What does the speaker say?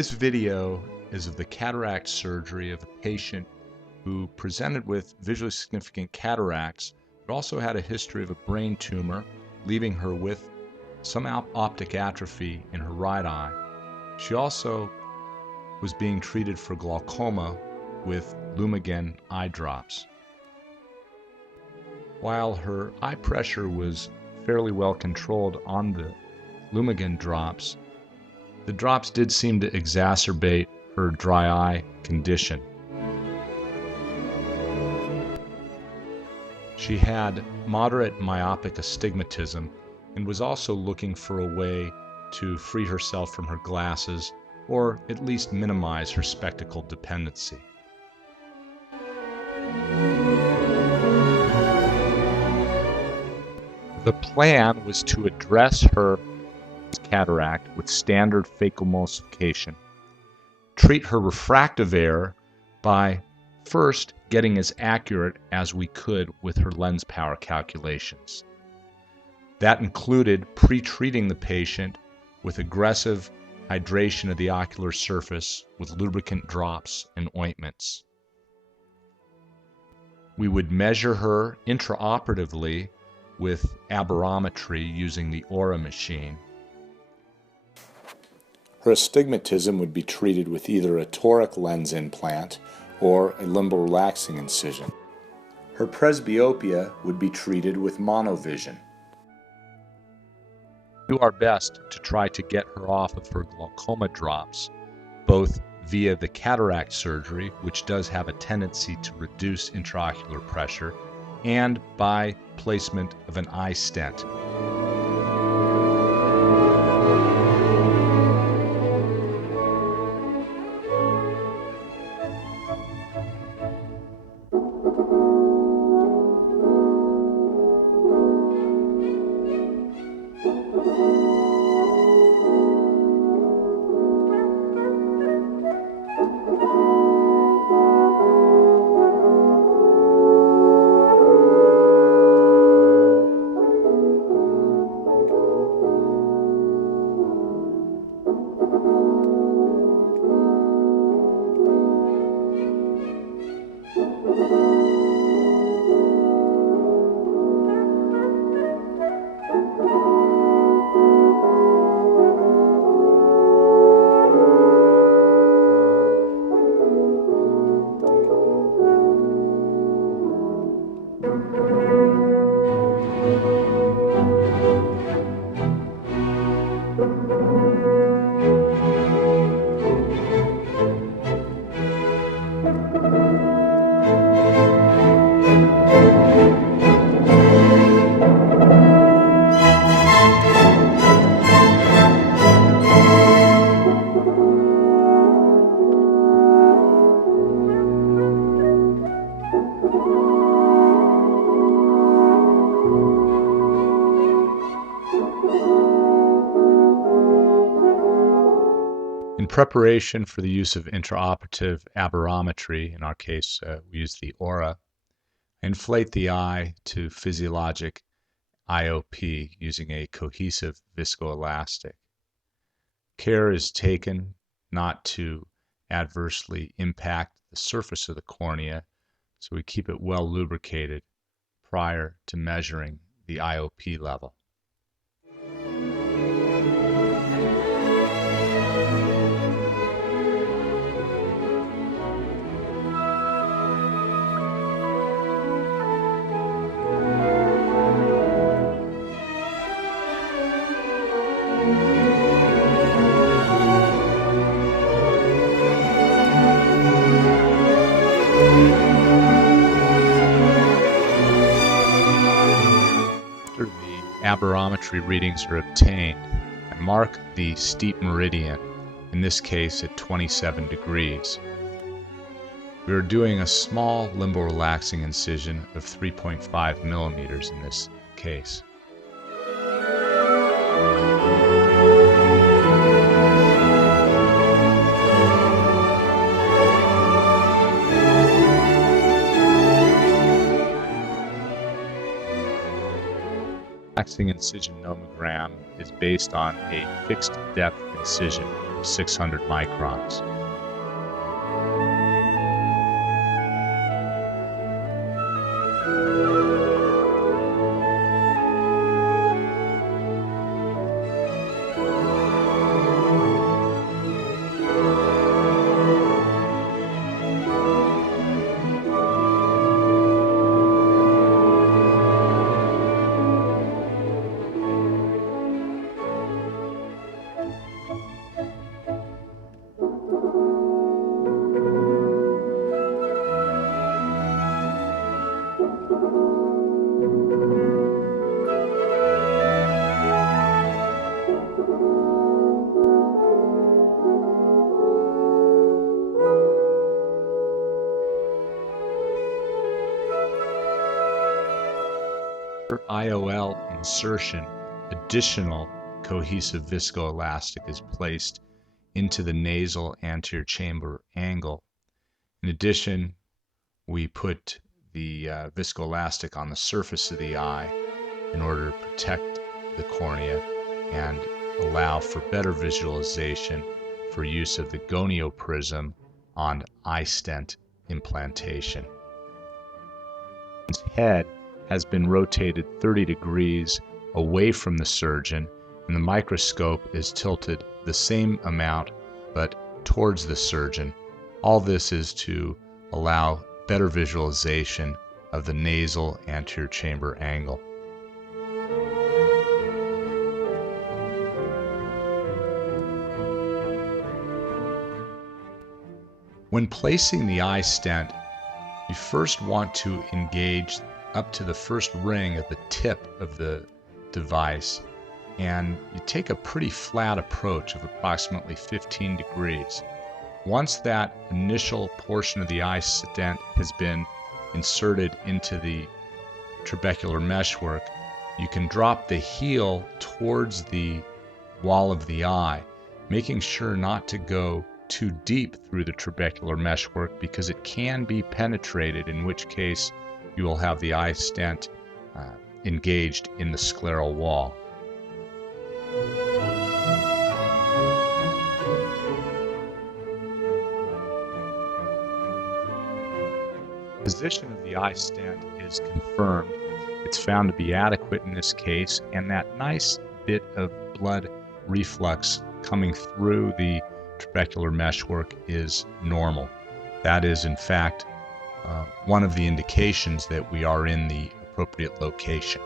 This video is of the cataract surgery of a patient who presented with visually significant cataracts, but also had a history of a brain tumor, leaving her with some optic atrophy in her right eye. She also was being treated for glaucoma with Lumigen eye drops. While her eye pressure was fairly well controlled on the Lumigen drops, the drops did seem to exacerbate her dry eye condition. She had moderate myopic astigmatism and was also looking for a way to free herself from her glasses or at least minimize her spectacle dependency. The plan was to address her cataract with standard phacoemulsification, treat her refractive error by first getting as accurate as we could with her lens power calculations. That included pre-treating the patient with aggressive hydration of the ocular surface with lubricant drops and ointments. We would measure her intraoperatively with aberrometry using the Aura machine. Her astigmatism would be treated with either a toric lens implant or a limbal relaxing incision. Her presbyopia would be treated with monovision. Do our best to try to get her off of her glaucoma drops, both via the cataract surgery, which does have a tendency to reduce intraocular pressure, and by placement of an iStent. In preparation for the use of intraoperative aberrometry, in our case we use the Aura, inflate the eye to physiologic IOP using a cohesive viscoelastic. Care is taken not to adversely impact the surface of the cornea, so we keep it well lubricated prior to measuring the IOP level. Aberrometry readings are obtained, I mark the steep meridian, in this case at 27 degrees. We are doing a small limbal relaxing incision of 3.5 millimeters in this case. Relaxing incision nomogram is based on a fixed depth incision 600 microns. IOL insertion, additional cohesive viscoelastic is placed into the nasal anterior chamber angle. In addition, we put the viscoelastic on the surface of the eye in order to protect the cornea and allow for better visualization for use of the gonioprism on iStent implantation. The head has been rotated 30 degrees away from the surgeon, and the microscope is tilted the same amount but towards the surgeon. All this is to allow better visualization of the nasal anterior chamber angle. When placing the iStent, you first want to engage up to the first ring at the tip of the device, and you take a pretty flat approach of approximately 15 degrees. Once that initial portion of the iStent has been inserted into the trabecular meshwork, you can drop the heel towards the wall of the eye, making sure not to go too deep through the trabecular meshwork because it can be penetrated, in which case you will have the iStent engaged in the scleral wall. The position of the iStent is confirmed. It's found to be adequate in this case, and that nice bit of blood reflux coming through the trabecular meshwork is normal. That is, in fact, one of the indications that we are in the appropriate location.